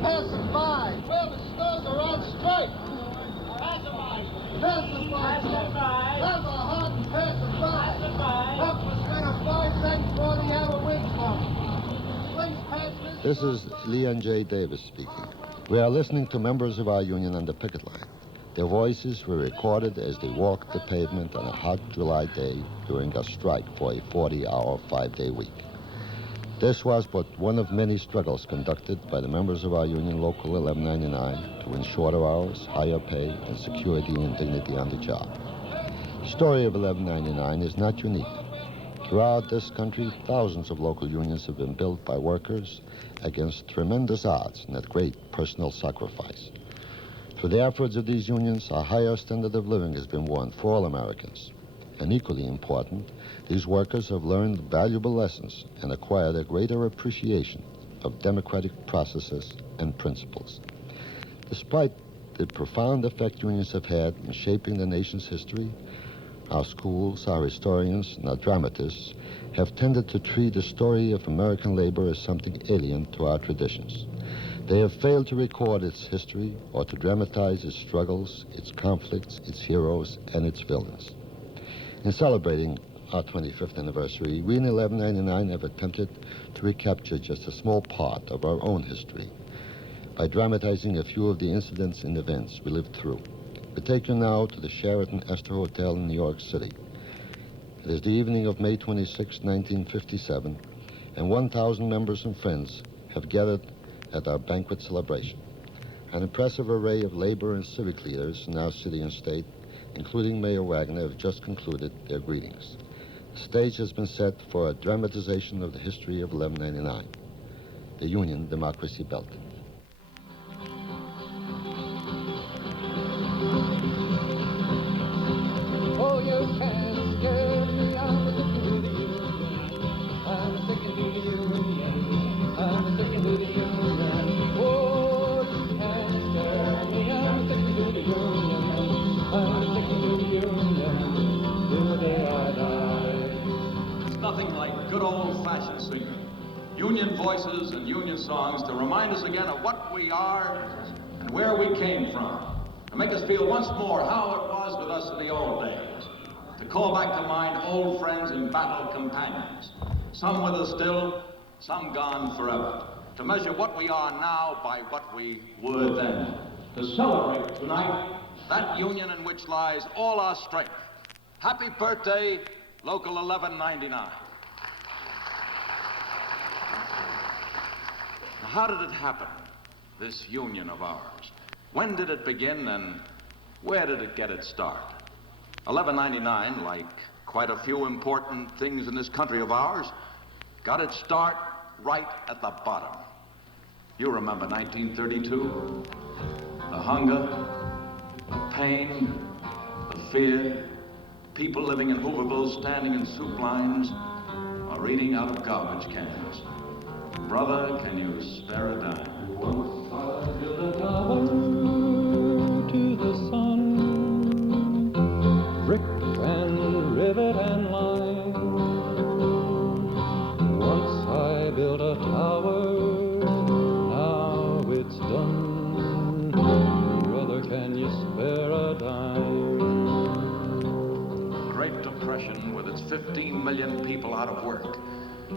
passing by. Well, the stores are on strike. Passing by. Passing by. That's a hot passing by. Up for string of 5 cents for the hour wing smoke. Please pass this. This is Leon J. Davis speaking. We are listening to members of our union on the picket line. Their voices were recorded as they walked the pavement on a hot July day during a strike for a 40-hour, 5-day week. This was but one of many struggles conducted by the members of our union Local 1199 to win shorter hours, higher pay, and security and dignity on the job. The story of 1199 is not unique. Throughout this country, thousands of local unions have been built by workers against tremendous odds and at great personal sacrifice. Through the efforts of these unions, a higher standard of living has been won for all Americans. And equally important, these workers have learned valuable lessons and acquired a greater appreciation of democratic processes and principles. Despite the profound effect unions have had in shaping the nation's history, our schools, our historians, and our dramatists have tended to treat the story of American labor as something alien to our traditions. They have failed to record its history or to dramatize its struggles, its conflicts, its heroes, and its villains. In celebrating our 25th anniversary, we in 1199 have attempted to recapture just a small part of our own history by dramatizing a few of the incidents and events we lived through. We take you now to the Sheraton Esther Hotel in New York City. It is the evening of May 26, 1957, and 1,000 members and friends have gathered at our banquet celebration. An impressive array of labor and civic leaders in our city and state, including Mayor Wagner, have just concluded their greetings. The stage has been set for a dramatization of the history of 1199, the Union Democracy Belt. Oh, you can't scare me. I'm sticking to the union. I'm sticking to the union. I'm sticking to the union. Oh, you can't scare me. I'm sticking to the union. I'm sticking to the union till the day I die. It's nothing like good old-fashioned singing. Union voices and union songs to remind us again of what we are and where we came from. To make us feel once more how it was with us in the old days. To call back to mind old friends and battle companions. Some with us still, some gone forever. To measure what we are now by what we were then. To celebrate tonight that union in which lies all our strength. Happy birthday, Local 1199. Now, how did it happen, this union of ours? When did it begin and where did it get its start? 1199, like quite a few important things in this country of ours, got its start right at the bottom. You remember 1932? The hunger, the pain, the fear, people living in Hooverville standing in soup lines or eating out of garbage cans. Brother, can you spare a dime? Once I built a tower to the sun, brick and rivet and lime. Once I built a tower, now it's done. Brother, can you spare a dime? The Great Depression, with its 15 million people out of work,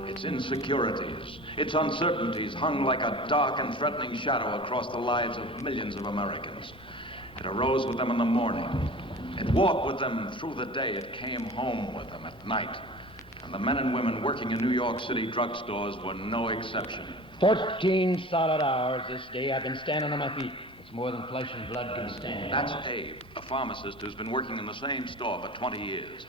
its insecurities, its uncertainties hung like a dark and threatening shadow across the lives of millions of Americans. It arose with them in the morning. It walked with them through the day. It came home with them at night. And the men and women working in New York City drugstores were no exception. 14 solid hours this day I've been standing on my feet. It's more than flesh and blood can stand. That's Abe, a pharmacist who's been working in the same store for 20 years.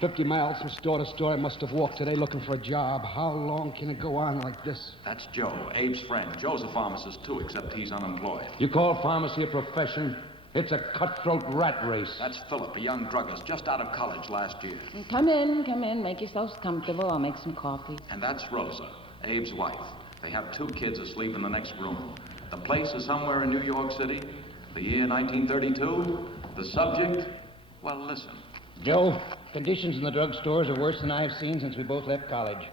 50 miles from store to store I must have walked today looking for a job. How long can it go on like this? That's Joe, Abe's friend. Joe's a pharmacist too, except he's unemployed. You call pharmacy a profession? It's a cutthroat rat race. That's Philip, a young druggist, just out of college last year. Come in. Make yourselves comfortable. I'll make some coffee. And that's Rosa, Abe's wife. They have 2 kids asleep in the next room. The place is somewhere in New York City. The year 1932. The subject, well, listen. Joe, conditions in the drugstores are worse than I've seen since we both left college.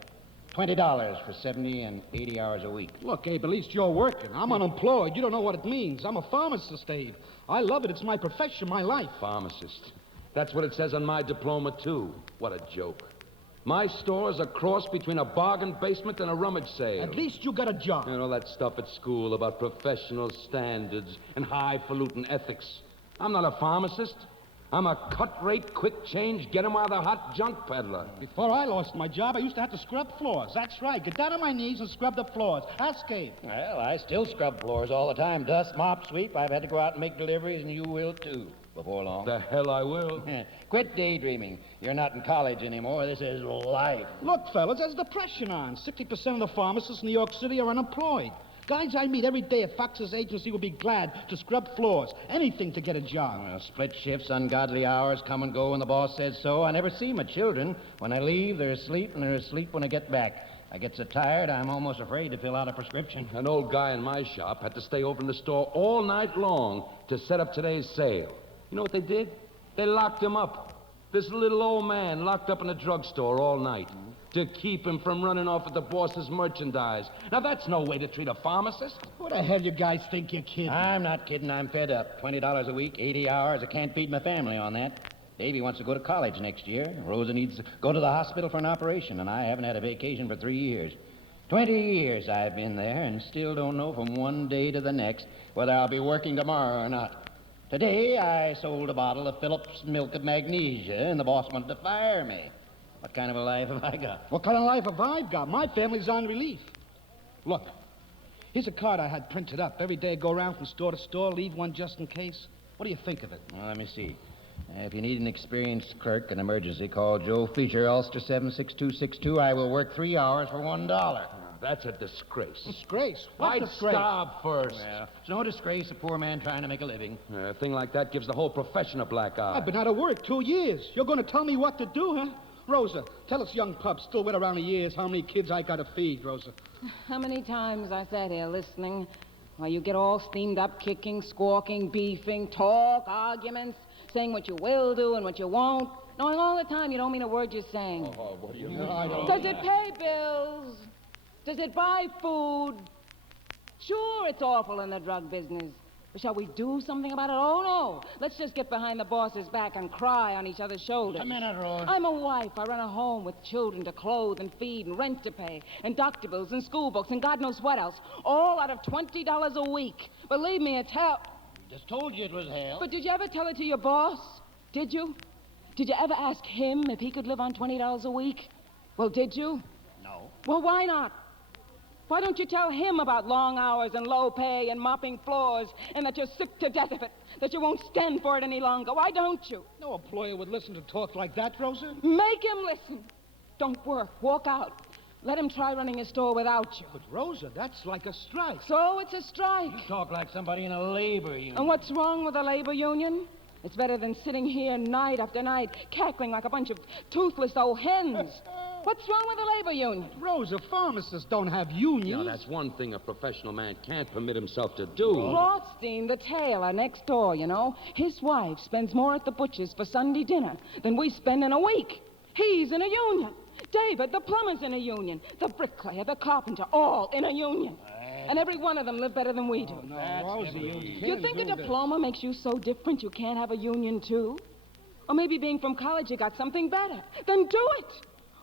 $20 for 70 and 80 hours a week. Look, Abe, at least you're working. I'm unemployed. You don't know what it means. I'm a pharmacist, Abe. I love it. It's my profession, my life. Pharmacist. That's what it says on my diploma, too. What a joke. My store is a cross between a bargain basement and a rummage sale. At least you got a job. You know, all that stuff at school about professional standards and highfalutin ethics. I'm not a pharmacist. I'm a cut-rate, quick-change, get-em-out-of-the-hot junk peddler. Before I lost my job, I used to have to scrub floors. That's right. Get down on my knees and scrub the floors. Ask Abe. Well, I still scrub floors all the time. Dust, mop, sweep. I've had to go out and make deliveries, and you will, too, before long. The hell I will. Quit daydreaming. You're not in college anymore. This is life. Look, fellas, there's depression on. 60% of the pharmacists in New York City are unemployed. Guys I meet every day at Fox's agency will be glad to scrub floors. Anything to get a job. Well, split shifts, ungodly hours, come and go when the boss says so. I never see my children. When I leave, they're asleep, and they're asleep when I get back. I get so tired, I'm almost afraid to fill out a prescription. An old guy in my shop had to stay over in the store all night long to set up today's sale. You know what they did? They locked him up. This little old man locked up in a drugstore all night to keep him from running off with the boss's merchandise. Now, that's no way to treat a pharmacist. What the hell you guys think you're kidding? I'm not kidding. I'm fed up. $20 a week, 80 hours. I can't feed my family on that. Davy wants to go to college next year. Rosa needs to go to the hospital for an operation, and I haven't had a vacation for 3 years. 20 years I've been there and still don't know from one day to the next whether I'll be working tomorrow or not. Today, I sold a bottle of Phillips Milk of Magnesia, and the boss wanted to fire me. What kind of a life have I got? What kind of life have I got? My family's on relief. Look, here's a card I had printed up. Every day I go around from store to store, leave one just in case. What do you think of it? Well, let me see. If you need an experienced clerk in emergency, call Joe Fisher, Ulster 76262. I will work 3 hours for $1. That's a disgrace. Disgrace? What I'd disgrace? starve first. Well, it's no disgrace, a poor man trying to make a living. A thing like that gives the whole profession a black eye. I've been out of work 2 years. You're going to tell me what to do, huh? Rosa, tell us young pups still wet around the ears how many kids I got to feed, Rosa. How many times I sat here listening while you get all steamed up, kicking, squawking, beefing, talk, arguments, saying what you will do and what you won't, knowing all the time you don't mean a word you're saying. Oh, what do you mean? Does it pay bills? Does it buy food? Sure, it's awful in the drug business. But shall we do something about it? Oh, no. Let's just get behind the boss's back and cry on each other's shoulders. A minute, Rose. I'm a wife. I run a home with children to clothe and feed and rent to pay and doctor bills and school books and God knows what else. All out of $20 a week. Believe me, it's hell. Just told you it was hell. But did you ever tell it to your boss? Did you? Did you ever ask him if he could live on $20 a week? Well, did you? No. Well, why not? Why don't you tell him about long hours and low pay and mopping floors and that you're sick to death of it, that you won't stand for it any longer? Why don't you? No employer would listen to talk like that, Rosa. Make him listen. Don't work. Walk out. Let him try running his store without you. But, Rosa, that's like a strike. So it's a strike. You talk like somebody in a labor union. And what's wrong with a labor union? It's better than sitting here night after night, cackling like a bunch of toothless old hens. What's wrong with a labor union? Rosa, pharmacists don't have unions. You know, that's one thing a professional man can't permit himself to do. Rothstein, the tailor next door, you know. His wife spends more at the butcher's for Sunday dinner than we spend in a week. He's in a union. David, the plumber's in a union. The bricklayer, the carpenter, all in a union. And every one of them live better than we do. No, Rosa, You think a diploma makes you so different you can't have a union, too? Or maybe being from college you got something better. Then do it.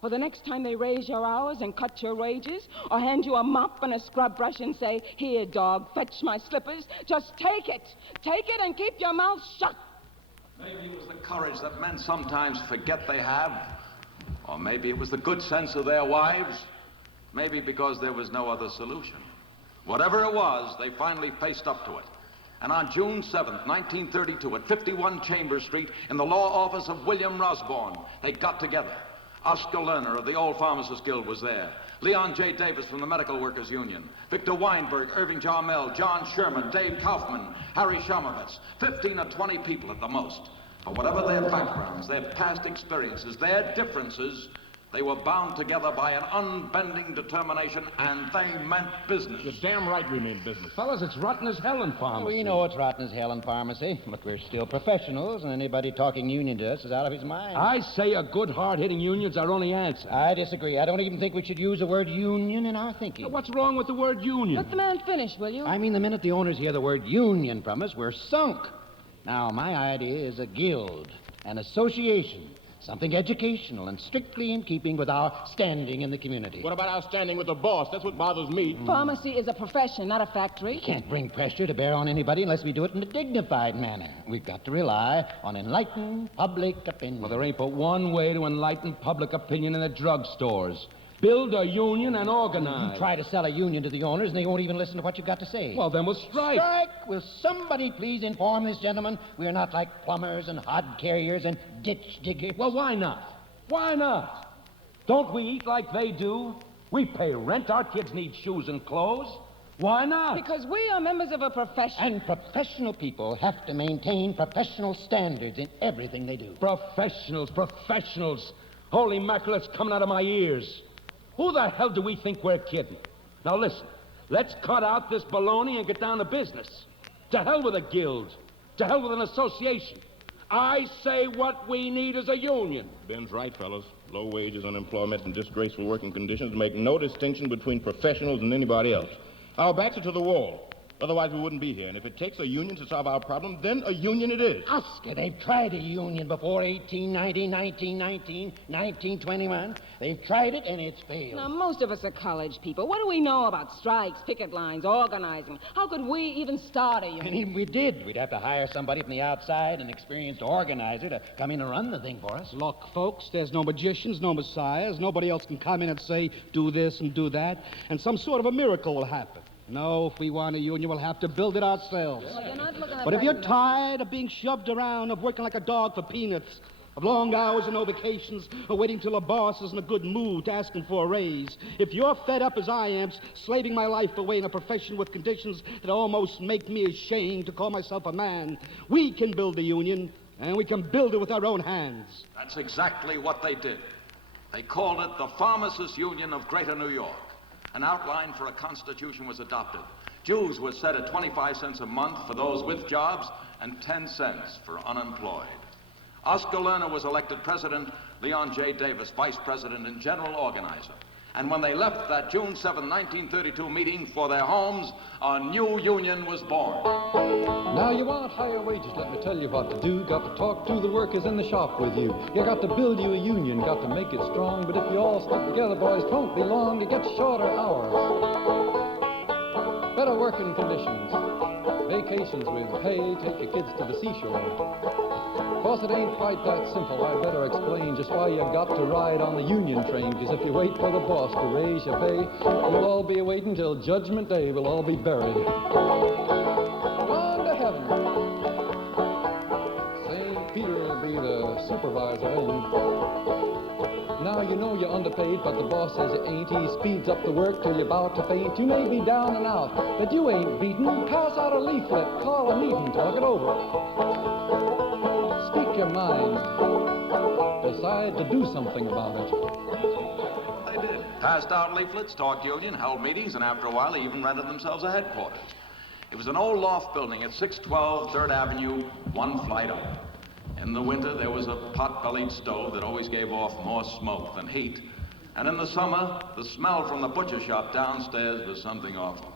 Or the next time they raise your hours and cut your wages, or hand you a mop and a scrub brush and say, "Here, dog, fetch my slippers," just take it. Take it and keep your mouth shut. Maybe it was the courage that men sometimes forget they have. Or maybe it was the good sense of their wives. Maybe because there was no other solution. Whatever it was, they finally faced up to it. And on June 7th, 1932, at 51 Chambers Street, in the law office of William Rosborn, they got together. Oscar Lerner of the Old Pharmacists Guild was there. Leon J. Davis from the Medical Workers Union. Victor Weinberg, Irving Jarmel, John Sherman, Dave Kaufman, Harry Shomovitz. 15 or 20 people at the most. But whatever their backgrounds, their past experiences, their differences, They were bound together by an unbending determination, and they meant business. You're damn right we mean business. Fellas, it's rotten as hell in pharmacy. We know it's rotten as hell in pharmacy, but we're still professionals, and anybody talking union to us is out of his mind. I say a good, hard-hitting union's our only answer. I disagree. I don't even think we should use the word union in our thinking. What's wrong with the word union? Let the man finish, will you? I mean, the minute the owners hear the word union from us, we're sunk. Now, my idea is a guild, an association, something educational and strictly in keeping with our standing in the community. What about our standing with the boss? That's what bothers me. Pharmacy is a profession, not a factory. We can't bring pressure to bear on anybody unless we do it in a dignified manner. We've got to rely on enlightened public opinion. Well, there ain't but one way to enlighten public opinion in the drugstores. Build a union and organize. You try to sell a union to the owners, and they won't even listen to what you've got to say. Well, then we'll strike. Strike? Will somebody please inform this gentleman we are not like plumbers and hod carriers and ditch diggers? Well, why not? Why not? Don't we eat like they do? We pay rent. Our kids need shoes and clothes. Why not? Because we are members of a profession. And professional people have to maintain professional standards in everything they do. Professionals. Holy mackerel, it's coming out of my ears. Who the hell do we think we're kidding? Now listen, let's cut out this baloney and get down to business. To hell with a guild. To hell with an association. I say what we need is a union. Ben's right, fellas. Low wages, unemployment, and disgraceful working conditions make no distinction between professionals and anybody else. Our backs are to the wall. Otherwise, we wouldn't be here. And if it takes a union to solve our problem, then a union it is. Oscar, they've tried a union before 1890, 1919, 1921. They've tried it, and it's failed. Now, most of us are college people. What do we know about strikes, picket lines, organizing? How could we even start a union? And even we did, we'd have to hire somebody from the outside, an experienced organizer, to come in and run the thing for us. Look, folks, there's no magicians, no messiahs. Nobody else can come in and say, do this and do that, and some sort of a miracle will happen. No, if we want a union, we'll have to build it ourselves. Well, you're not looking at But if that you're from the- tired of being shoved around, of working like a dog for peanuts, of long hours and no vacations, or waiting till a boss is in a good mood to asking for a raise, if you're fed up as I am, slaving my life away in a profession with conditions that almost make me ashamed to call myself a man, we can build a union, and we can build it with our own hands. That's exactly what they did. They called it the Pharmacists' Union of Greater New York. An outline for a constitution was adopted. Dues were set at 25 cents a month for those with jobs and 10 cents for unemployed. Oscar Lerner was elected president, Leon J. Davis vice president and general organizer. And when they left that June 7, 1932 meeting for their homes, a new union was born. Now you want higher wages, let me tell you what to do. Got to talk to the workers in the shop with you. You got to build you a union, got to make it strong. But if you all stick together, boys, 'twon't be long to get shorter hours. Better working conditions. Vacations with pay, take your kids to the seashore. Course it ain't quite that simple. I better explain just why you got to ride on the union train. 'Cause if you wait for the boss to raise your pay, you'll all be waiting till Judgment Day. We'll all be buried. Gone to heaven. St. Peter will be the supervisor then. Now you know you're underpaid, but the boss says you ain't. He speeds up the work till you're about to faint. You may be down and out, but you ain't beaten. Pass out a leaflet, call a meeting, talk it over. Speak your mind. Decide to do something about it. They did. Passed out leaflets, talked union, held meetings, and after a while they even rented themselves a headquarters. It was an old loft building at 612 3rd Avenue, one flight up. In the winter, there was a pot-bellied stove that always gave off more smoke than heat. And in the summer, the smell from the butcher shop downstairs was something awful.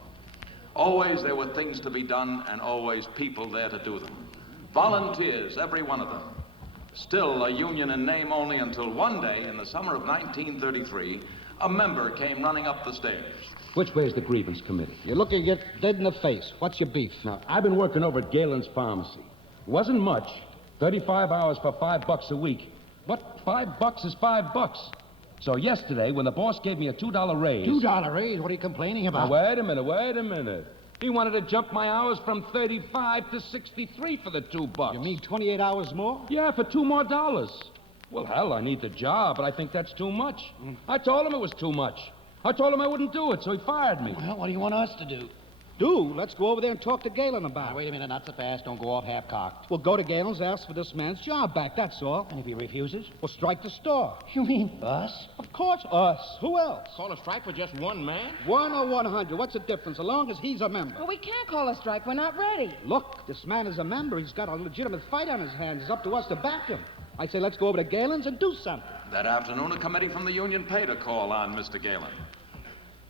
Always there were things to be done and always people there to do them. Volunteers, every one of them. Still a union in name only until one day in the summer of 1933, a member came running up the stairs. Which way's the grievance committee? You're looking it dead in the face. What's your beef? Now, I've been working over at Galen's Pharmacy. It wasn't much. 35 hours for $5 a week. But $5 is $5. So yesterday, when the boss gave me a $2 raise... $2 raise? What are you complaining Now, about? wait a minute. He wanted to jump my hours from 35 to 63 for the $2. You mean 28 hours more? Yeah, for $2 more. Well, hell, I need the job, but I think that's too much. I told him it was too much. I told him I wouldn't do it, so he fired me. Well, what do you want us to do? Do? Let's go over there and talk to Galen about Now, it. wait a minute, not so fast. Don't go off half-cocked. We'll go to Galen's, ask for this man's job back, that's all. And if he refuses? We'll strike the store. You mean us? Of course, us. Who else? Call a strike for just one man? 1 or 100, what's the difference, as long as he's a member? Well, we can't call a strike. We're not ready. Look, this man is a member. He's got a legitimate fight on his hands. It's up to us to back him. I say let's go over to Galen's and do something. That afternoon, a committee from the union paid a call on Mr. Galen.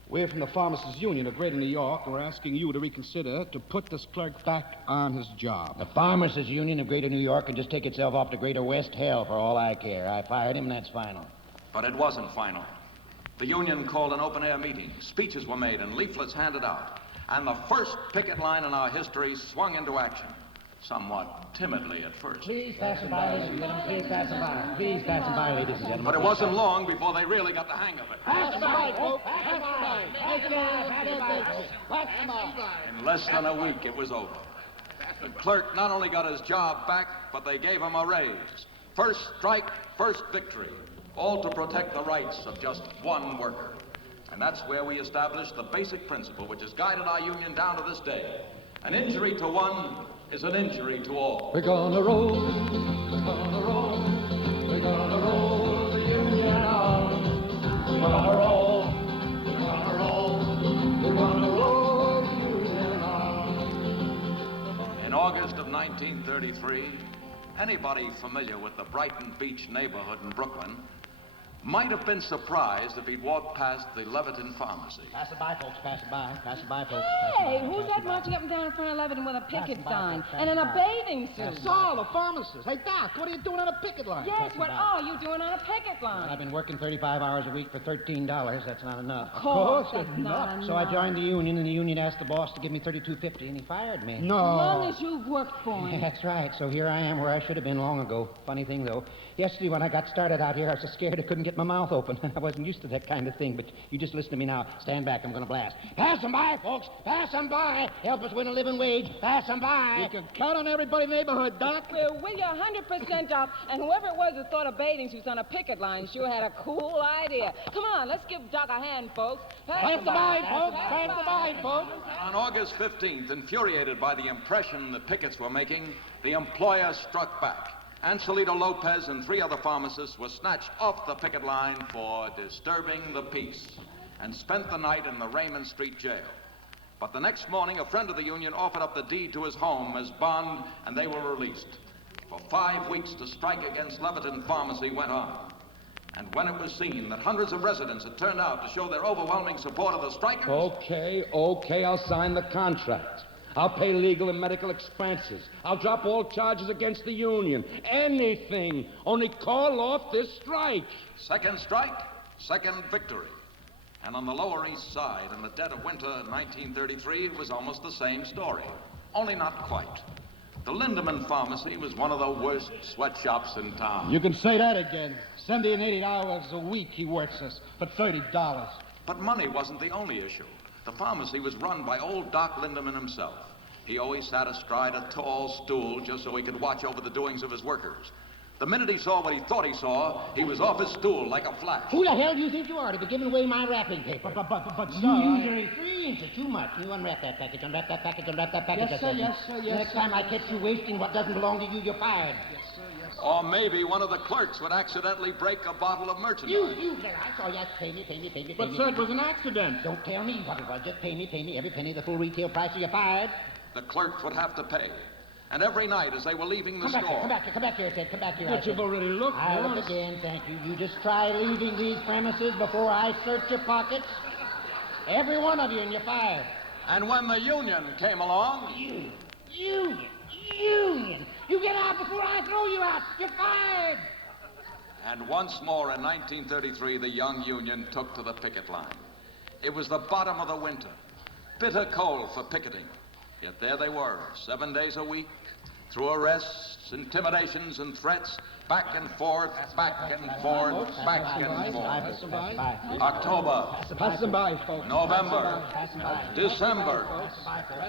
We're from the Pharmacists' Union of Greater New York, and we're asking you to reconsider to put this clerk back on his job. The Pharmacists' Union of Greater New York can just take itself off to Greater West Hell for all I care. I fired him, and that's final. But it wasn't final. The union called an open-air meeting. Speeches were made and leaflets handed out. And the first picket line in our history swung into action. Somewhat timidly at first. Please pass him by, ladies and gentlemen. Please pass him by. Please pass him by, ladies and gentlemen. But it wasn't long before they really got the hang of it. Pass him by, folks. Pass him by. Pass him by. Pass him by. Pass him by. In less than a week, it was over. The clerk not only got his job back, but they gave him a raise. First strike, first victory. All to protect the rights of just one worker. And that's where we established the basic principle which has guided our union down to this day. An injury to one is an injury to all. We're gonna roll, we're gonna roll, we're gonna roll the union on. We're gonna roll, we're gonna roll, we're gonna roll the union on. In August of 1933, anybody familiar with the Brighton Beach neighborhood in Brooklyn might have been surprised if he'd walked past the Leviton Pharmacy. Pass it by, folks. Pass it by. Pass it by, folks. Hey, who's that marching up and down in front of Leviton with a picket sign and in a bathing suit? Saul, the pharmacist. Hey, Doc, what are you doing on a picket line? Yes, what are you doing on a picket Well, line? I've been working 35 hours a week for $13. That's not enough. Of course, it's that's not enough. So I joined the union, and the union asked the boss to give me $32.50, and he fired me. As No. long as you've worked for him. That's right. So here I am where I should have been long ago. Funny thing, though. Yesterday, when I got started out here, I was so scared I couldn't get my mouth open. I wasn't used to that kind of thing, but you just listen to me now. Stand back. I'm going to blast. Pass them by, folks. Pass them by. Help us win a living wage. Pass them by. You can count on everybody in the neighborhood, Doc. We're with you 100%, Doc. And whoever it was that thought of bathing suits on a picket line sure had a cool idea. Come on, let's give Doc a hand, folks. Pass the by, folks. Pass the by, folks. On August 15th, infuriated by the impression the pickets were making, the employer struck back. Angelito Lopez and 3 other pharmacists were snatched off the picket line for disturbing the peace and spent the night in the Raymond Street jail. But the next morning, a friend of the union offered up the deed to his home as bond, and they were released. For 5 weeks, the strike against Leviton Pharmacy went on. And when it was seen that hundreds of residents had turned out to show their overwhelming support of the strikers... Okay, I'll sign the contract. I'll pay legal and medical expenses. I'll drop all charges against the union. Anything. Only call off this strike. Second strike, second victory. And on the Lower East Side, in the dead of winter 1933, it was almost the same story. Only not quite. The Lindemann Pharmacy was one of the worst sweatshops in town. You can say that again. 70 and 80 hours a week he works us for $30. But money wasn't the only issue. The pharmacy was run by old Doc Lindemann himself. He always sat astride a tall stool just so he could watch over the doings of his workers. The minute he saw what he thought he saw, he was off his stool like a flash. Who the hell do you think you are to be giving away my wrapping paper? But, sir, Usually 3 inches, too much. You unwrap that package, unwrap that package, unwrap that package. Yes, sir, yes, sir, yes, Next sir. time I catch you wasting what doesn't belong to you, you're fired. Yes, sir, yes, sir. Or maybe one of the clerks would accidentally break a bottle of merchandise. You there, I saw you. Pay me. But, sir, it was an accident. Don't tell me what it was. Just pay me. Every penny, the full retail price, or you're fired. The clerks would have to pay. And every night as they were leaving the store... Come back here, Ted. Come back here. But you've already looked I once. look again, thank you. You just try leaving these premises before I search your pockets. Every one of you, and you're fired. And when the union came along... Union. You get out before I throw you out. You're fired. And once more in 1933, the young union took to the picket line. It was the bottom of the winter. Bitter cold for picketing. Yet there they were, 7 days a week, through arrests, intimidations, and threats, back and forth, back and forth, back and forth. October, Pass them by, folks. November, December,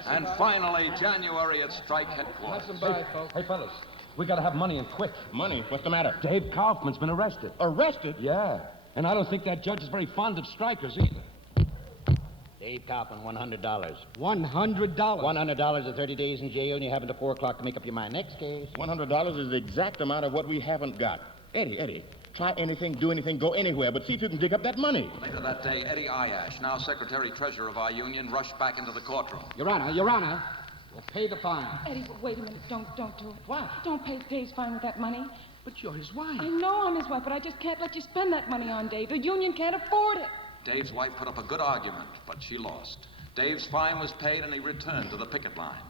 and finally January at strike Pass headquarters. them by, folks. Hey, fellas, we gotta have money and quick. Money? What's the matter? Dave Kaufman's been arrested. Arrested? Yeah, and I don't think that judge is very fond of strikers either. Dave Kaufman, $100. $100? $100 or 30 days in jail, and you have until 4 o'clock to make up your mind. Next case. $100 is the exact amount of what we haven't got. Eddie, try anything, do anything, go anywhere, but see if you can dig up that money. Later that day, Eddie Ayash, now Secretary-Treasurer of our union, rushed back into the courtroom. Your Honor, we'll pay the fine. Eddie, wait a minute. Don't do it. What? Don't pay Dave's fine with that money. But you're his wife. I know I'm his wife, but I just can't let you spend that money on Dave. The union can't afford it. Dave's wife put up a good argument, but she lost. Dave's fine was paid, and he returned to the picket line.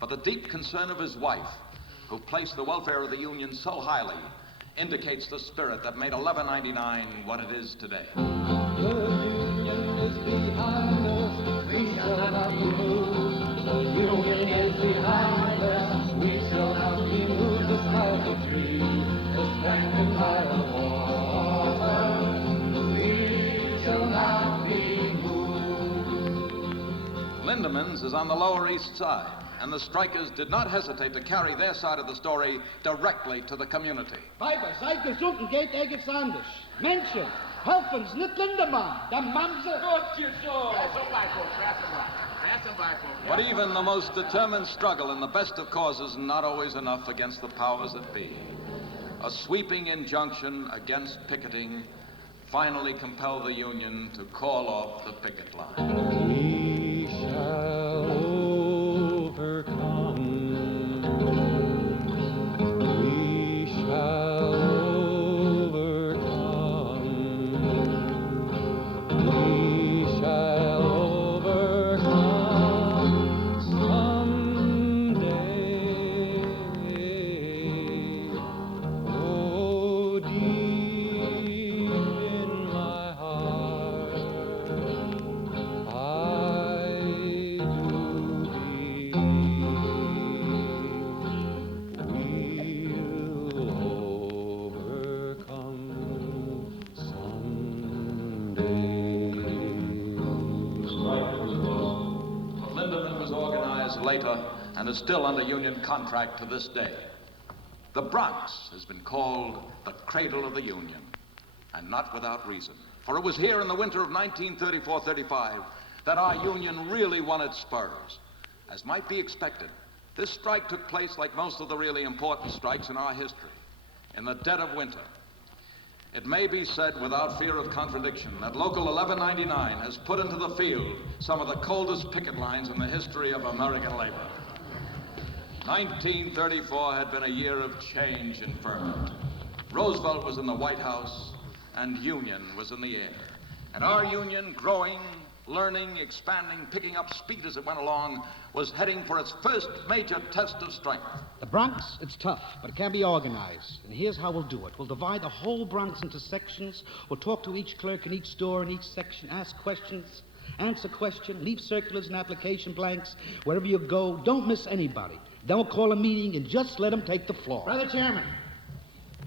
But the deep concern of his wife, who placed the welfare of the union so highly, indicates the spirit that made 1199 what it is today. The union is behind us, we shall not be moved. The union is behind us, we shall not be moved. The sky tree, the spangled mile of water, we shall not be moved. Lindemans is on the Lower East Side, and the strikers did not hesitate to carry their side of the story directly to the community. Weiber, seid gesund und geht Eges anders. Menschen, helfen uns, nicht Lindemann. Der Mamse. But even the most determined struggle in the best of causes is not always enough against the powers that be. A sweeping injunction against picketing finally compelled the union to call off the picket line. We shall overcome. We shall overcome. We shall overcome someday. Oh, deep in my heart, I do believe we'll overcome someday. Lindeman was organized later and is still under union contract to this day. The Bronx has been called the cradle of the union, and not without reason. For it was here in the winter of 1934-35 that our union really won its spurs. As might be expected, this strike took place like most of the really important strikes in our history, in the dead of winter. It may be said without fear of contradiction that Local 1199 has put into the field some of the coldest picket lines in the history of American labor. 1934 had been a year of change and ferment. Roosevelt was in the White House, and union was in the air. And our union, growing, learning, expanding, picking up speed as it went along, was heading for its first major test of strength. The Bronx, it's tough, but it can be organized. And here's how we'll do it. We'll divide the whole Bronx into sections. We'll talk to each clerk in each store in each section, ask questions, answer questions, leave circulars and application blanks. Wherever you go, don't miss anybody. Then we'll call a meeting and just let them take the floor. Brother Chairman,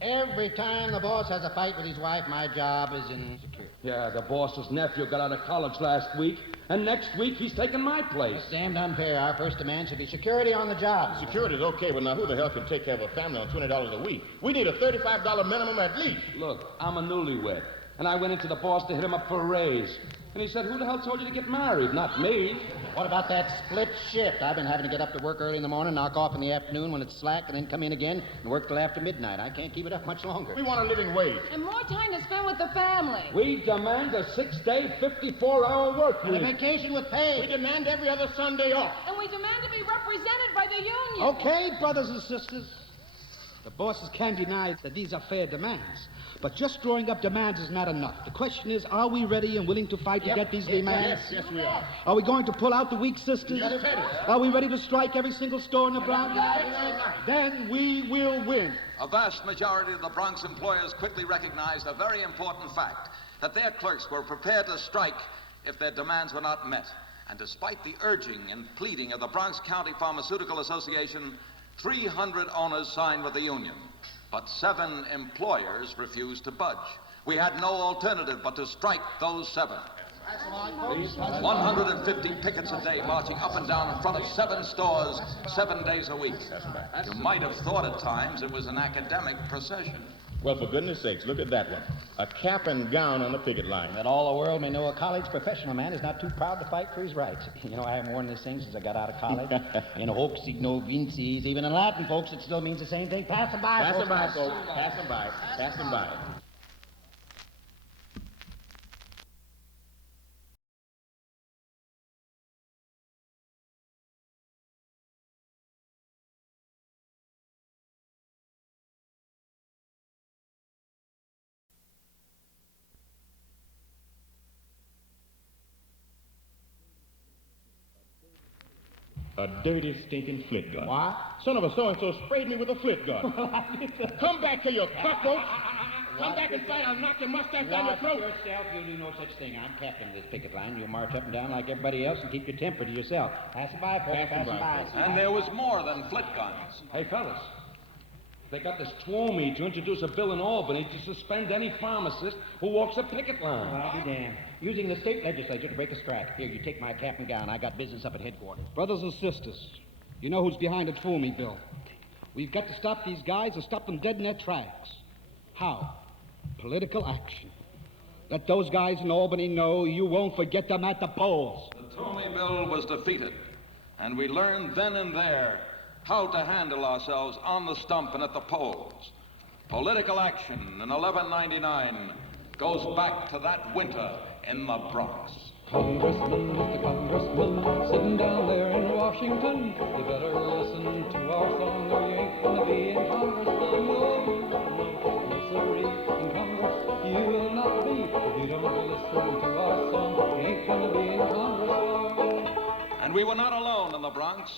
every time the boss has a fight with his wife, my job is insecure. Yeah, the boss's nephew got out of college last week, and next week he's taking my place. It's damned unfair. Our first demand should be security on the job. Security's okay, but now who the hell can take care of a family on $20 a week? We need a $35 minimum at least. Look, I'm a newlywed, and I went into the boss to hit him up for a raise. And he said, who the hell told you to get married? Not me. What about that split shift? I've been having to get up to work early in the morning, knock off in the afternoon when it's slack, and then come in again and work till after midnight. I can't keep it up much longer. We want a living wage. And more time to spend with the family. We demand a 6-day, 54-hour work And a week. vacation with pay. We demand every other Sunday off. And we demand to be represented by the union. Okay, brothers and sisters. The bosses can deny that these are fair demands. But just drawing up demands is not enough. The question is, are we ready and willing to fight to get these demands? Yes, we are. Are we going to pull out the weak sisters? You said it. Are we ready to strike every single store in the Bronx? Then we will win. A vast majority of the Bronx employers quickly recognized a very important fact, that their clerks were prepared to strike if their demands were not met. And despite the urging and pleading of the Bronx County Pharmaceutical Association, 300 owners signed with the union, but 7 employers refused to budge. We had no alternative but to strike those 7. 150 pickets a day marching up and down in front of 7 stores, 7 days a week. You might have thought at times it was an academic procession. Well, for goodness sakes, look at that one. A cap and gown on the picket line. That all the world may know a college professional man is not too proud to fight for his rights. You know, I haven't worn this thing since I got out of college. In hoax, no vinces. Even in Latin, folks, it still means the same thing. Pass them by, Pass folks. them by, folks. Pass them by. Pass them by. A dirty, stinking flit gun. What? Son of a so-and-so sprayed me with a flit gun. Come back here, you cutthroat. Come back inside. I'll knock your mustache down your throat. Yourself, you'll do no such thing. I'm captain of this picket line. You'll march up and down like everybody else and keep your temper to yourself. Pass it by, folks. Pass it by. And there was more than flit guns. Hey, fellas, they got this twomey to introduce a bill in Albany to suspend any pharmacist who walks a picket line. Well, I'll be damned. Using the state legislature to break a strike. Here, you take my cap and gown. I got business up at headquarters. Brothers and sisters, you know who's behind the Twomey bill. We've got to stop these guys and stop them dead in their tracks. How? Political action. Let those guys in Albany know you won't forget them at the polls. The Tomey bill was defeated, and we learned then and there how to handle ourselves on the stump and at the polls. Political action in 1199 goes back to that winter in the Bronx. Congressman, Mr. Congressman, sitting down there in Washington, you better listen to our song or you ain't gonna be in Congress long. No, sirree, in Congress you will not be. If you don't listen to our song, you ain't gonna be in Congress long. And we were not alone in the Bronx.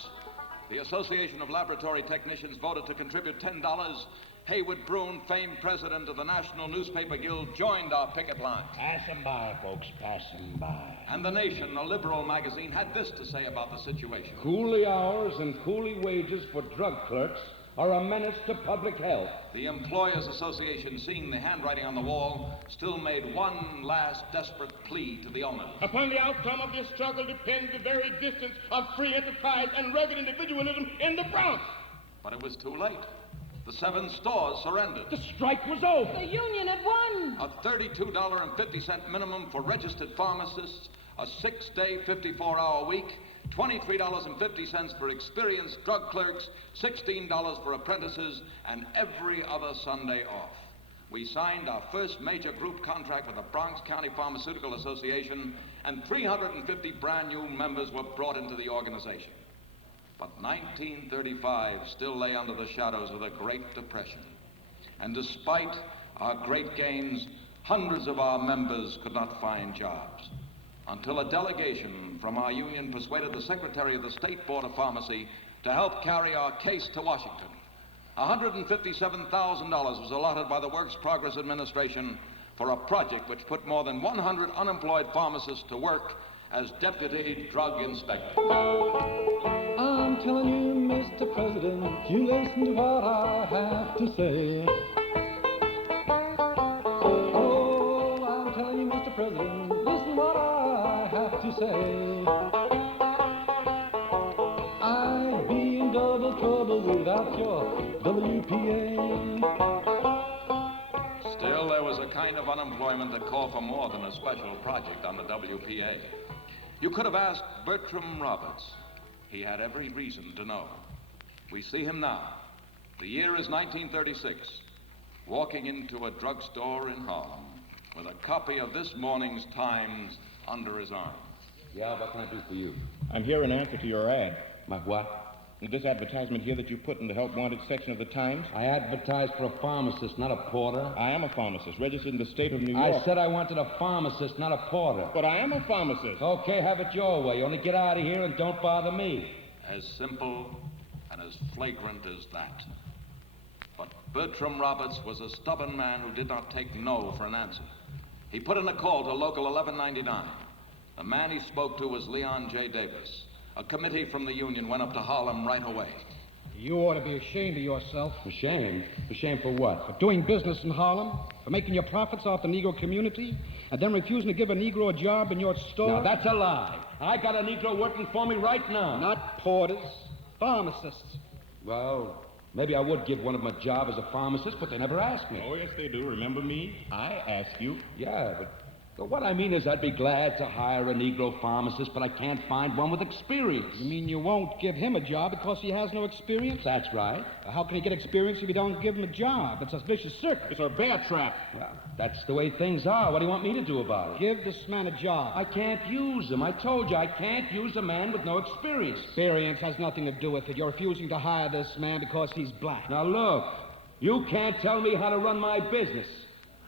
The Association of Laboratory Technicians voted to contribute $10. Haywood Broun, famed president of the National Newspaper Guild, joined our picket line. Pass them by, folks. Pass them by. And The Nation, a liberal magazine, had this to say about the situation. Coolie hours and coolie wages for drug clerks are a menace to public health. The Employers Association, seeing the handwriting on the wall, still made one last desperate plea to the owners. Upon the outcome of this struggle depends the very existence of free enterprise and rugged individualism in the Bronx. But it was too late. The 7 stores surrendered. The strike was over. The union had won. A $32.50 minimum for registered pharmacists, a 6-day, 54-hour week, $23.50 for experienced drug clerks, $16 for apprentices, and every other Sunday off. We signed our first major group contract with the Bronx County Pharmaceutical Association, and 350 brand new members were brought into the organization. But 1935 still lay under the shadows of the Great Depression. And despite our great gains, hundreds of our members could not find jobs, until a delegation from our union persuaded the secretary of the State Board of Pharmacy to help carry our case to Washington. $157,000 was allotted by the Works Progress Administration for a project which put more than 100 unemployed pharmacists to work as deputy drug inspectors. I'm telling you, Mr. President, you listen to what I have to say. Oh, I'm telling you, Mr. President, listen what I have to say. I'd be in double trouble without your WPA. Still, there was a kind of unemployment that called for more than a special project on the WPA. You could have asked Bertram Roberts. He had every reason to know. We see him now. The year is 1936, walking into a drugstore in Harlem with a copy of this morning's Times under his arm. Yeah, what can I do for you? I'm here in answer to your ad. My what? This advertisement here that you put in the Help Wanted section of the Times. I advertised for a pharmacist, not a porter. I am a pharmacist, registered in the state of New York. I said I wanted a pharmacist, not a porter. But I am a pharmacist. Okay, have it your way. Only get out of here and don't bother me. As simple and as flagrant as that. But Bertram Roberts was a stubborn man who did not take no for an answer. He put in a call to Local 1199. The man he spoke to was Leon J. Davis. A committee from the union went up to Harlem right away. You ought to be ashamed of yourself. Ashamed? Ashamed for what? For doing business in Harlem, for making your profits off the Negro community, and then refusing to give a Negro a job in your store. Now, that's a lie. I got a Negro working for me right now. Not porters, pharmacists. Well, Maybe I would give one of them a job as a pharmacist, but they never asked me. Oh, yes, they do. Remember me? I asked you. Yeah, but what I mean is I'd be glad to hire a Negro pharmacist, but I can't find one with experience. You mean you won't give him a job because he has no experience? That's right. How can he get experience if you don't give him a job? It's a vicious circle. It's a bear trap. Well, that's the way things are. What do you want me to do about it? Give this man a job. I can't use him. I told you I can't use a man with no experience. Experience has nothing to do with it. You're refusing to hire this man because he's black. Now, look, you can't tell me how to run my business.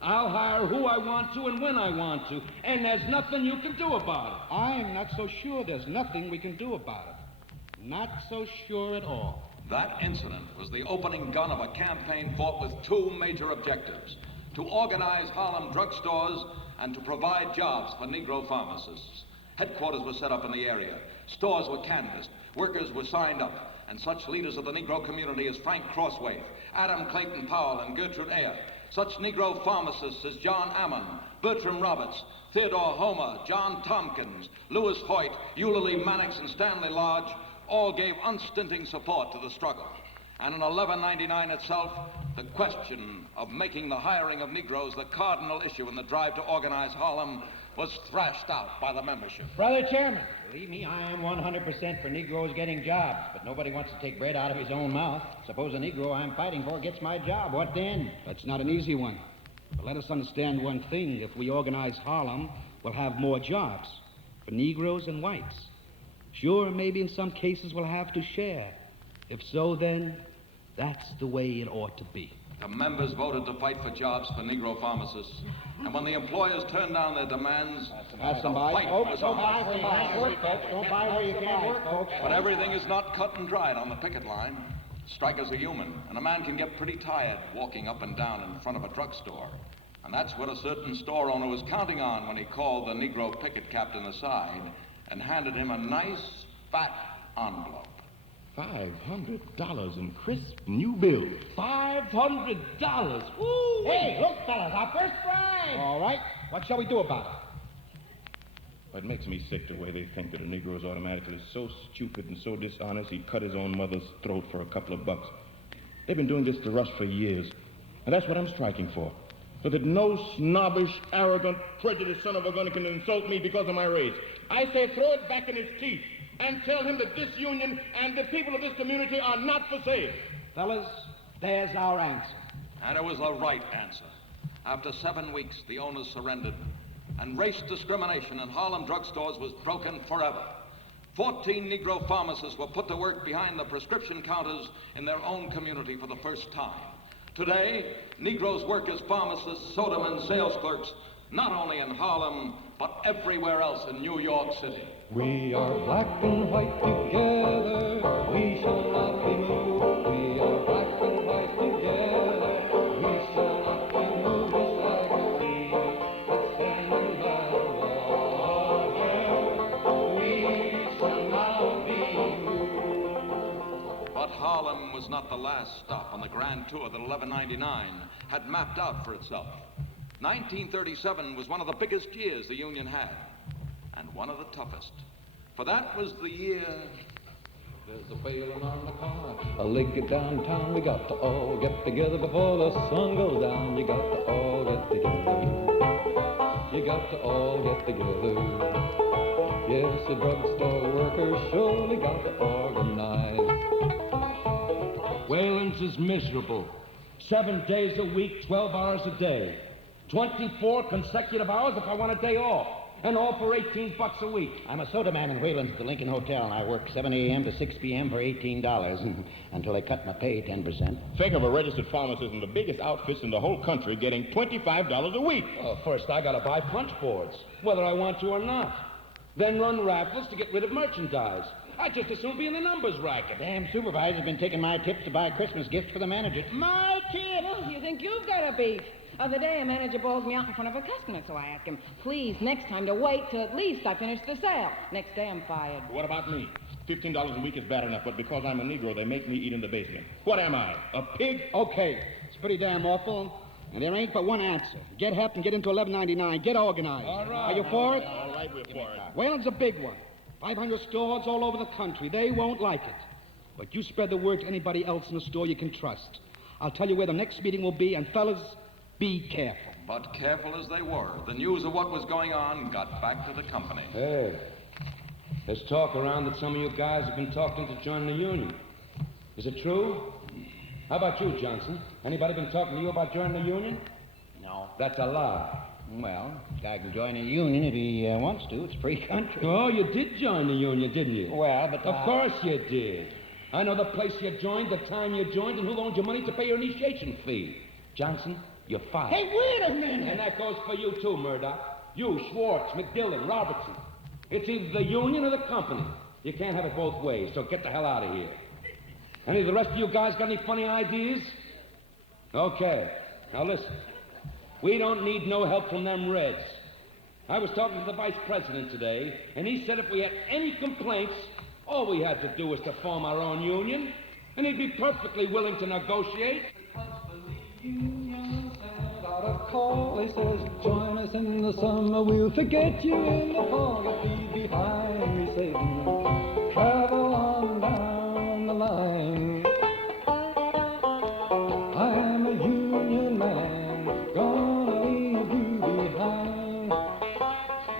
I'll hire who I want to and when I want to, and there's nothing you can do about it. I'm not so sure there's nothing we can do about it. Not so sure at all. That incident was the opening gun of a campaign fought with two major objectives: to organize Harlem drugstores and to provide jobs for Negro pharmacists. Headquarters were set up in the area. Stores were canvassed. Workers were signed up. And such leaders of the Negro community as Frank Crossway, Adam Clayton Powell, and Gertrude Ayer. Such Negro pharmacists as John Ammon, Bertram Roberts, Theodore Homer, John Tompkins, Lewis Hoyt, Eulalie Mannix, and Stanley Lodge all gave unstinting support to the struggle. And in 1199 itself, the question of making the hiring of Negroes the cardinal issue in the drive to organize Harlem was thrashed out by the membership. Brother Chairman, believe me, I am 100% for Negroes getting jobs, but nobody wants to take bread out of his own mouth. Suppose a Negro I'm fighting for gets my job, what then? That's not an easy one. But let us understand one thing. If we organize Harlem, we'll have more jobs for Negroes and whites. Sure, maybe in some cases we'll have to share. If so, then that's the way it ought to be. The members voted to fight for jobs for Negro pharmacists. And when the employers turned down their demands, the fight was on. Don't buy where you can't work, folks. But everything is not cut and dried on the picket line. Strikers are human, and a man can get pretty tired walking up and down in front of a drugstore. And that's what a certain store owner was counting on when he called the Negro picket captain aside and handed him a nice, fat envelope. $500 in crisp new bills. $500! Woo! Hey, look, fellas, our first prize! All right, what shall we do about it? It makes me sick the way they think that a Negro is automatically so stupid and so dishonest he'd cut his own mother's throat for a couple of bucks. They've been doing this to us for years, and that's what I'm striking for. So that no snobbish, arrogant, prejudiced son of a gun can insult me because of my race. I say throw it back in his teeth and tell him that this union and the people of this community are not for sale. Fellas, there's our answer. And it was the right answer. After 7 weeks, the owners surrendered, and race discrimination in Harlem drugstores was broken forever. 14 Negro pharmacists were put to work behind the prescription counters in their own community for the first time. Today, Negroes work as pharmacists, sodamen, sales clerks, not only in Harlem, but everywhere else in New York City. We are black and white together, we shall not be moved. We are black and white together, we shall not be moved. It's like a tree that's standing by the water. We shall not be moved. But Harlem was not the last stop on the grand tour that 1199 had mapped out for itself. 1937 was one of the biggest years the Union had, and one of the toughest. For that was the year... There's a wailing on the corner, a lick it downtown. We got to all get together before the sun goes down. You got to all get together. You got to all get together. Yes, the drugstore workers surely got to organize. Wayland's is miserable. 7 days a week, 12 hours a day. 24 consecutive hours if I want a day off. And all for $18 a week. I'm a soda man in Wayland's at the Lincoln Hotel, and I work 7 a.m. to 6 p.m. for $18 until they cut my pay 10%. Think of a registered pharmacist in the biggest outfits in the whole country getting $25 a week. Well, first I gotta buy punch boards, whether I want to or not. Then run raffles to get rid of merchandise. I'd just as soon be in the numbers racket. Damn supervisor's been taking my tips to buy Christmas gifts for the manager. My tip? You think you've got a beef? Other day, a manager bawls me out in front of a customer, so I ask him, please, next time to wait till at least I finish the sale. Next day, I'm fired. What about me? $15 a week is bad enough, but because I'm a Negro, they make me eat in the basement. What am I, a pig? Okay, it's pretty damn awful. And there ain't but one answer. Get help and get into 1199. Get organized. All right. Are you for it? All right, we're for it. Wayland's a big one. 500 stores all over the country. They won't like it. But you spread the word to anybody else in the store you can trust. I'll tell you where the next meeting will be, and fellas, be careful. But careful as they were, the news of what was going on got back to the company. Hey, there's talk around that some of you guys have been talking to join the union. Is it true? How about you, Johnson? Anybody been talking to you about joining the union? No. That's a lie. Well, a guy can join a union if he wants to. It's a free country. Oh, you did join the union, didn't you? Well, but... Of course you did. I know the place you joined, the time you joined, and who loaned you money to pay your initiation fee. Johnson, you're fired. Hey, wait a minute! And that goes for you, too, Murdoch. You, Schwartz, McDillon, Robertson. It's either the union or the company. You can't have it both ways, so get the hell out of here. Any of the rest of you guys got any funny ideas? Okay. Now listen. We don't need no help from them Reds. I was talking to the vice president today, and he said if we had any complaints, all we had to do was to form our own union, and he'd be perfectly willing to negotiate. Out of call, he says, join us in the summer, we'll forget you in the fall. You'll be behind me, Satan. Travel on down the line. I'm a union man, gonna leave you behind.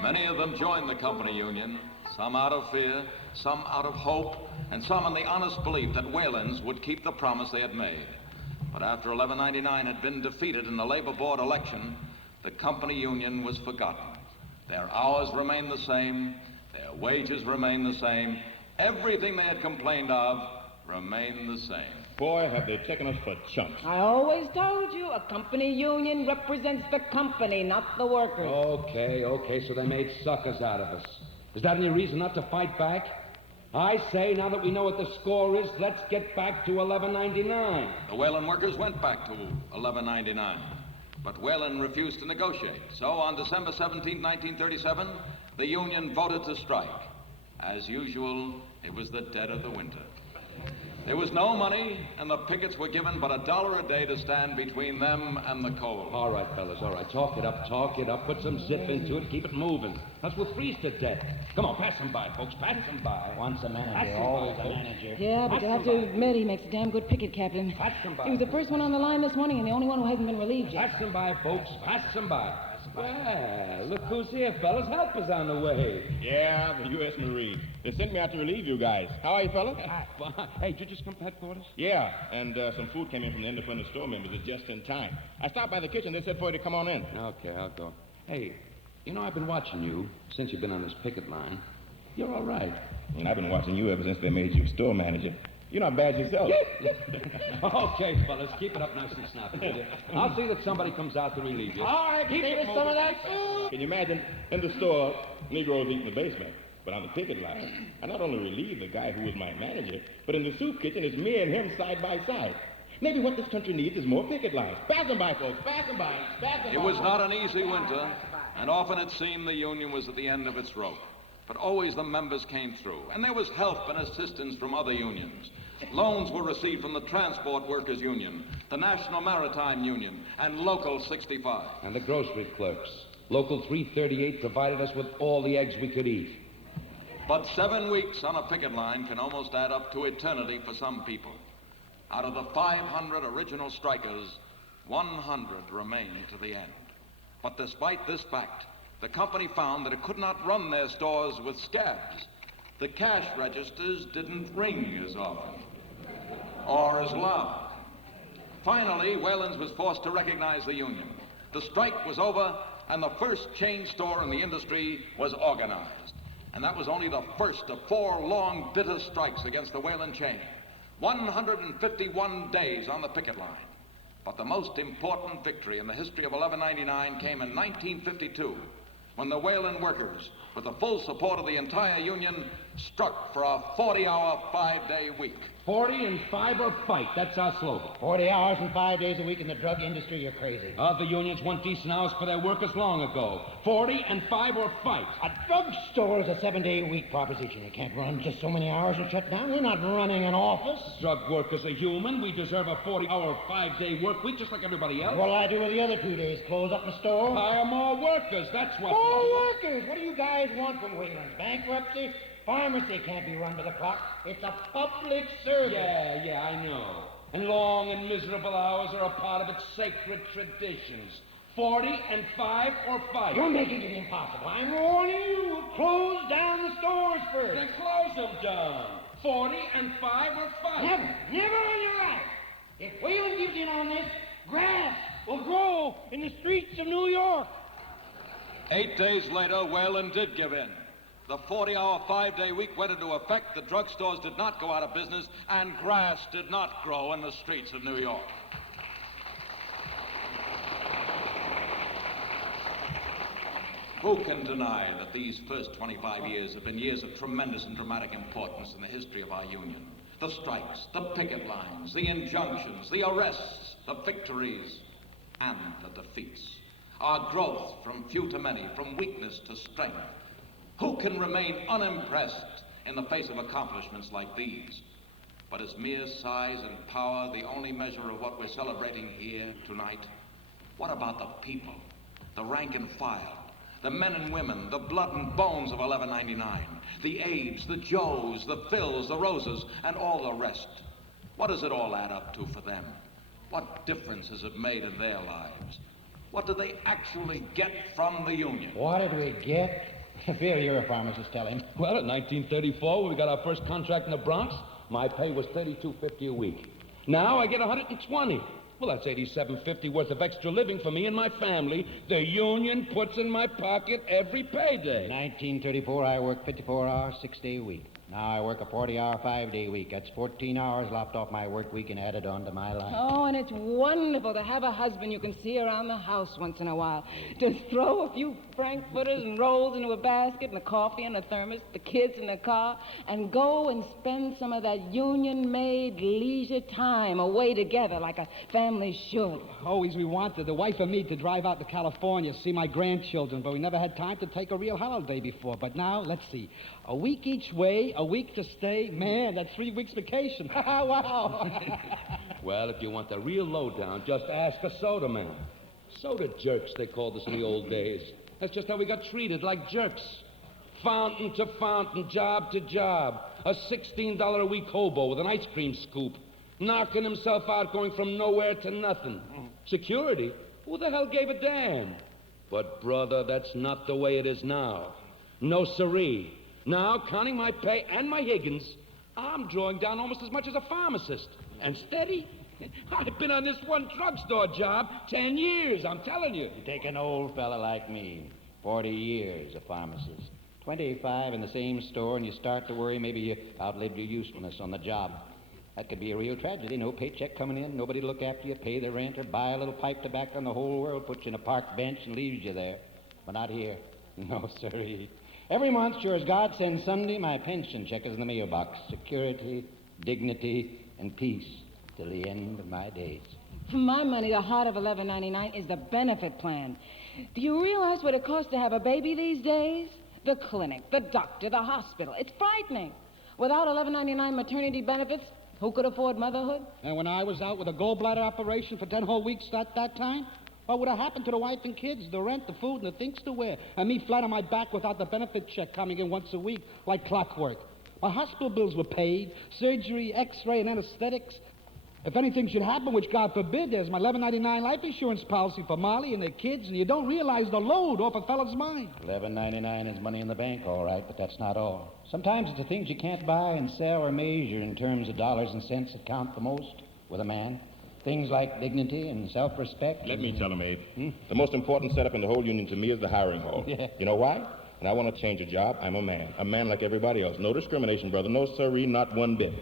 Many of them joined the company union, some out of fear, some out of hope, and some in the honest belief that Wayland's would keep the promise they had made. But after 1199 had been defeated in the labor board election, the company union was forgotten. Their hours remained the same, their wages remained the same, everything they had complained of remained the same. Boy, have they taken us for chumps. I always told you a company union represents the company, not the workers. Okay, so they made suckers out of us. Is that any reason not to fight back? I say, now that we know what the score is, let's get back to 1199. The Wayland workers went back to 1199, but Wayland refused to negotiate. So on December 17, 1937, the union voted to strike. As usual, it was the dead of the winter. There was no money, and the pickets were given but $1 a day to stand between them and the coal. All right, fellas, all right. Talk it up. Put some zip into it. Keep it moving. Else we'll freeze to death. Come on, pass them by, folks. Pass them by. Once a Pass manager, them always by, a folks. manager. Yeah, but I have to admit he makes a damn good picket captain. Pass them by. He was the first one on the line this morning and the only one who hasn't been relieved yet. Pass them by, folks. Pass them by. Well, look who's here, fellas. Help is on the way. Yeah, the U.S. Marine. They sent me out to relieve you guys. How are you, fellas? Hey, did you just come to headquarters? Yeah, and some food came in from the independent store members just in time. I stopped by the kitchen. They said for you to come on in. Okay, I'll go. Hey, you know, I've been watching you since you've been on this picket line. You're all right. And I've been watching you ever since they made you store manager. You're not bad yourself. Okay, fellas, keep it up nice and snappy, will you? I'll see that somebody comes out to relieve you. All right, keep it some of that food. Can you imagine, in the store, Negroes eat in the basement, but on the picket line, I not only relieve the guy who was my manager, but in the soup kitchen, it's me and him side by side. Maybe what this country needs is more picket lines. Pass them by, folks. Pass them by. Pass them by. It was not an easy winter, and often it seemed the union was at the end of its rope. But always the members came through, and there was help and assistance from other unions. Loans were received from the Transport Workers Union, the National Maritime Union, and Local 65. And the grocery clerks. Local 338 provided us with all the eggs we could eat. But 7 weeks on a picket line can almost add up to eternity for some people. Out of the 500 original strikers, 100 remained to the end. But despite this fact, the company found that it could not run their stores with scabs. The cash registers didn't ring as often or as loud. Finally, Wayland's was forced to recognize the union. The strike was over, and the first chain store in the industry was organized. And that was only the first of 4 long, bitter strikes against the Wayland chain. 151 days on the picket line. But the most important victory in the history of 1199 came in 1952, when the Wayland workers, with the full support of the entire union, struck for a 40-hour, 5-day week. 40 and 5 or fight. That's our slogan. 40 hours and 5 days a week in the drug industry, you're crazy. Other unions want decent hours for their workers long ago. 40 and 5 or fight. A drugstore is a 7-day-a-week proposition. You can't run just so many hours and shut down. We're not running an office. Drug workers are human. We deserve a 40-hour, 5-day work week just like everybody else. What'll I do with the other 2 days? Close up the store? Hire more workers. That's what... More workers? What do you guys want from Wayland's? Bankruptcy? Pharmacy can't be run by the clock. It's a public service. Yeah, I know. And long and miserable hours are a part of its sacred traditions. 40 and 5 or fight. You're making it impossible. I'm warning you. We'll close down the stores first. Then close them down. 40 and 5 or fight. Never on your life. If Whalen gives in on this, grass will grow in the streets of New York. 8 days later, Whalen did give in. The 40-hour, 5-day week went into effect, the drugstores did not go out of business, and grass did not grow in the streets of New York. Who can deny that these first 25 years have been years of tremendous and dramatic importance in the history of our Union? The strikes, the picket lines, the injunctions, the arrests, the victories, and the defeats. Our growth from few to many, from weakness to strength. Who can remain unimpressed in the face of accomplishments like these? But is mere size and power the only measure of what we're celebrating here tonight? What about the people, the rank and file, the men and women, the blood and bones of 1199, the Abes, the Joes, the Phils, the Roses, and all the rest? What does it all add up to for them? What difference has it made in their lives? What do they actually get from the Union? What did we get? Phil, you're a pharmacist, tell him. Well, in 1934, when we got our first contract in the Bronx, my pay was $32.50 a week. Now I get $120. Well, that's $87.50 worth of extra living for me and my family. The union puts in my pocket every payday. 1934, I worked 54 hours, 6-day week. Now I work a 40-hour, 5-day week. That's 14 hours lopped off my work week and added on to my life. Oh, and it's wonderful to have a husband you can see around the house once in a while. To throw a few frankfurters and rolls into a basket and a coffee in a thermos, the kids in the car, and go and spend some of that union-made leisure time away together like a family should. Always we wanted, the wife and me, to drive out to California, see my grandchildren, but we never had time to take a real holiday before. But now, let's see, a week each way, a week to stay. Man, that's 3 weeks vacation. Wow. Well, if you want the real lowdown, just ask a soda man. Soda jerks, they called us in the old days. That's just how we got treated, like jerks. Fountain to fountain, job to job. A $16 a week hobo with an ice cream scoop. Knocking himself out, going from nowhere to nothing. Security? Who the hell gave a damn? But, brother, that's not the way it is now. No siree. Now, counting my pay and my Higgins, I'm drawing down almost as much as a pharmacist. And steady? I've been on this one drugstore job 10 years, I'm telling you. You take an old fella like me, 40 years a pharmacist, 25 in the same store, and you start to worry maybe you outlived your usefulness on the job. That could be a real tragedy. No paycheck coming in, nobody to look after you, pay the rent, or buy a little pipe tobacco, and the whole world puts you in a park bench and leaves you there. But not here. No, sirree. Every month, sure as God sends Sunday, my pension check is in the mailbox. Security, dignity, and peace till the end of my days. For my money, the heart of 1199 is the benefit plan. Do you realize what it costs to have a baby these days? The clinic, the doctor, the hospital. It's frightening. Without 1199 maternity benefits, who could afford motherhood? And when I was out with a gallbladder operation for 10 whole weeks at that time, what would have happened to the wife and kids, the rent, the food, and the things to wear? And me flat on my back without the benefit check coming in once a week like clockwork. My hospital bills were paid, surgery, x-ray, and anesthetics. If anything should happen, which God forbid, there's my 1199 life insurance policy for Molly and their kids, and you don't realize the load off a fella's mind. $11.99 is money in the bank, all right, but that's not all. Sometimes it's the things you can't buy and sell or measure in terms of dollars and cents that count the most with a man. Things like dignity and self-respect. Let me tell him, Abe. The most important setup in the whole union to me is the hiring hall. Yeah. You know why? And I want to change a job. I'm a man. A man like everybody else. No discrimination, brother. No siree, not one bit.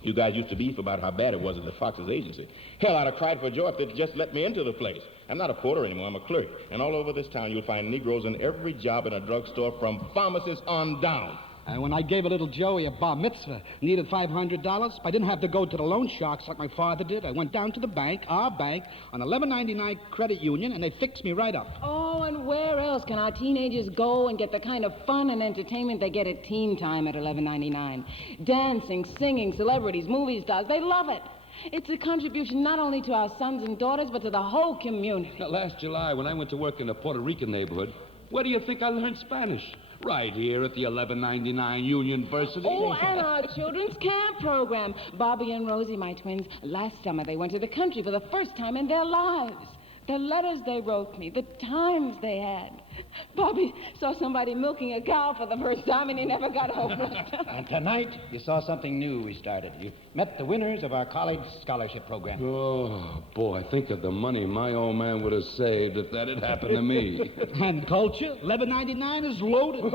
You guys used to beef about how bad it was at the Fox's agency. Hell, I'd have cried for joy if they'd just let me into the place. I'm not a porter anymore. I'm a clerk. And all over this town, you'll find Negroes in every job in a drugstore from pharmacists on down. And when I gave a little Joey a bar mitzvah, needed $500, I didn't have to go to the loan sharks like my father did. I went down to the bank, our bank, on 1199 credit union, and they fixed me right up. Oh, and where else can our teenagers go and get the kind of fun and entertainment they get at teen time at 1199? Dancing, singing, celebrities, movie stars, they love it. It's a contribution not only to our sons and daughters, but to the whole community. Now, last July, when I went to work in a Puerto Rican neighborhood, where do you think I learned Spanish? Right here at the 1199 University. Oh, and our children's camp program. Bobby and Rosie, my twins, last summer they went to the country for the first time in their lives. The letters they wrote me, the times they had. Bobby saw somebody milking a cow for the first time, and he never got over it. And tonight, you saw something new we started. You met the winners of our college scholarship program. Oh, boy, think of the money my old man would have saved if that had happened to me. And culture, 1199 is loaded.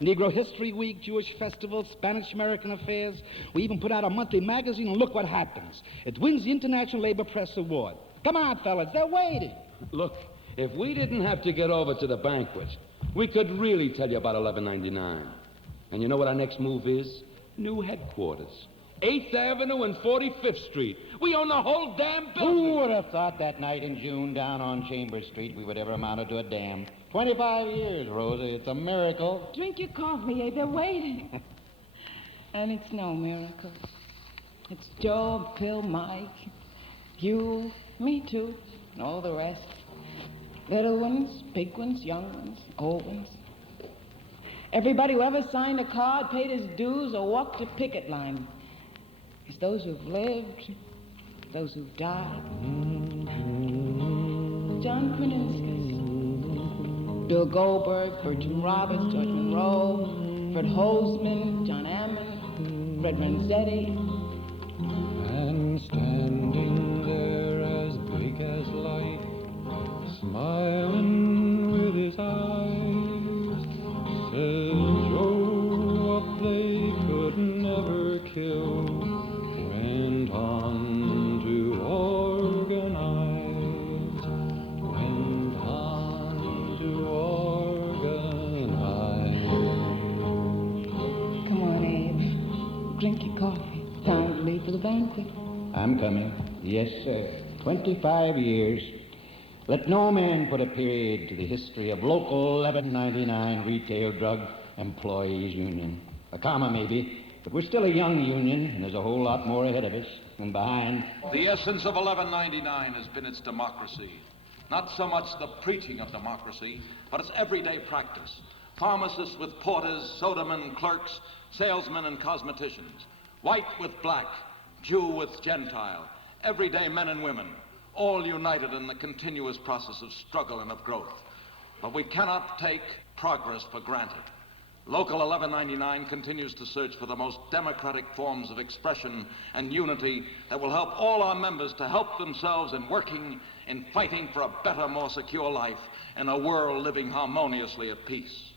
Negro History Week, Jewish Festival, Spanish-American Affairs. We even put out a monthly magazine, and look what happens. It wins the International Labor Press Award. Come on, fellas, they're waiting. Look, if we didn't have to get over to the banquet, we could really tell you about 1199. And you know what our next move is? New headquarters. 8th Avenue and 45th Street. We own the whole damn building. Who would have thought that night in June down on Chambers Street we would ever amount to a dam? 25 years, Rosie. It's a miracle. Drink your coffee, Abe. They're waiting. And it's no miracle. It's Joe, Phil, Mike, you, me too, and all the rest. Little ones, big ones, young ones, old ones. Everybody who ever signed a card, paid his dues, or walked a picket line. It's those who've lived, those who've died. John Krasinski, Bill Goldberg, Bertram Roberts, George Monroe, Fred Holzman, John Ammon, Fred Renzetti. And standing there as big as life, smiling with his eyes, said Joe, what they could never kill, went on to organize, went on to organize. Come on, Abe. Drink your coffee. Time to leave for the banquet. I'm coming. Yes, sir. 25 years. Let no man put a period to the history of Local 1199 Retail Drug Employees Union. A comma, maybe, but we're still a young union, and there's a whole lot more ahead of us than behind. The essence of 1199 has been its democracy. Not so much the preaching of democracy, but its everyday practice. Pharmacists with porters, sodamen, clerks, salesmen, and cosmeticians. White with black, Jew with Gentile, everyday men and women, all united in the continuous process of struggle and of growth. But we cannot take progress for granted. Local 1199 continues to search for the most democratic forms of expression and unity that will help all our members to help themselves in working, in fighting for a better, more secure life in a world living harmoniously at peace.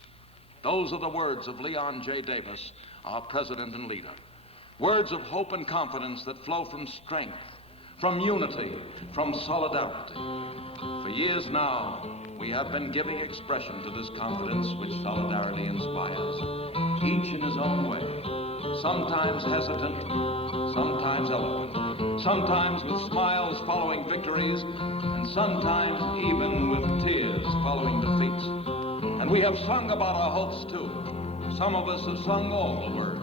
Those are the words of Leon J. Davis, our president and leader. Words of hope and confidence that flow from strength, from unity, from solidarity. For years now, we have been giving expression to this confidence which solidarity inspires, each in his own way, sometimes hesitant, sometimes eloquent, sometimes with smiles following victories, and sometimes even with tears following defeats. And we have sung about our hopes too. Some of us have sung all the words.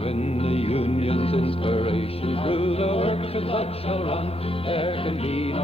When the union's inspiration through the workers' blood shall run, there can be no